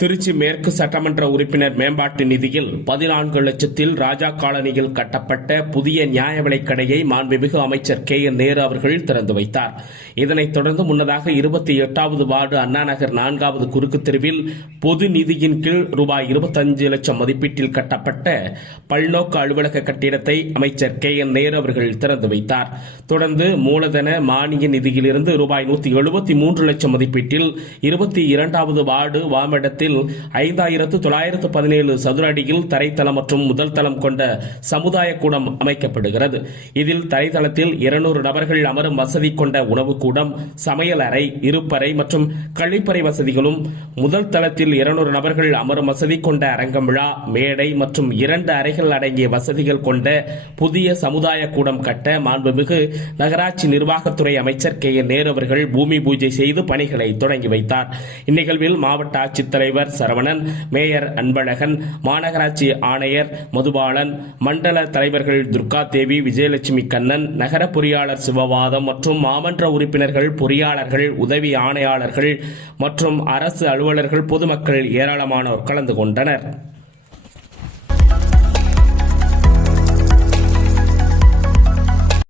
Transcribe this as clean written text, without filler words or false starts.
திருச்சி மேற்கு சட்டமன்ற உறுப்பினர் மேம்பாட்டு நிதியில் 14 லட்சத்தில் ராஜா காலனியில் கட்டப்பட்ட புதிய நியாய விலைக் கடையை மாண்புமிகு அமைச்சர் கே.என். நேரு அவர்கள் திறந்து வைத்தார். இதனைத் தொடர்ந்து முன்னதாக 28வது வார்டு அண்ணாநகர் 4வது குறுக்கு தெருவில் பொது நிதியின் கீழ் ரூபாய் 25 லட்சம் மதிப்பீட்டில் கட்டப்பட்ட பல்நோக்கு அலுவலக கட்டிடத்தை அமைச்சர் கே.என். நேரு அவர்கள் திறந்து வைத்தார். தொடர்ந்து மூலதன மானிய நிதியிலிருந்து ரூபாய் 173 லட்சம் மதிப்பீட்டில் 22வது வார்டு வாமடத்தில் 5917 சதுர அடியில் தரைத்தளம் மற்றும் முதல் தளம் கொண்ட சமுதாய கூடம் அமைக்கப்படுகிறது. இதில் தரைத்தளத்தில் 200 நபர்கள் அமரும் வசதி கொண்ட உணவு கூடம், சமையல் அறை, இருப்பறை மற்றும் கழிப்பறை வசதிகளும், முதல் தளத்தில் 200 நபர்கள் அமரும் வசதி கொண்ட அரங்கம் விழா மேடை மற்றும் 2 அறைகள் அடங்கிய வசதிகள் கொண்ட புதிய சமுதாய கூடம் கட்ட மாண்புமிகு நகராட்சி நிர்வாகத்துறை அமைச்சர் கே.என். நேரு அவர்கள் பூமி பூஜை செய்து பணிகளை தொடங்கி வைத்தார். இந்நிகழ்வில் மாவட்ட ஆட்சித்தலைவர் சரவணன், மேயர் அன்பழகன், மாநகராட்சி ஆணையர் மதுபாலன், மண்டல தலைவர்கள் துர்கா தேவி, விஜயலட்சுமி கண்ணன், நகர பொறியாளர் சிவவாதம் மற்றும் மாமன்ற உறுப்பினர்கள், பொறியாளர்கள், உதவி ஆணையாளர்கள் மற்றும் அரசு அலுவலர்கள், பொதுமக்கள் ஏராளமானோர் கலந்து கொண்டனர்.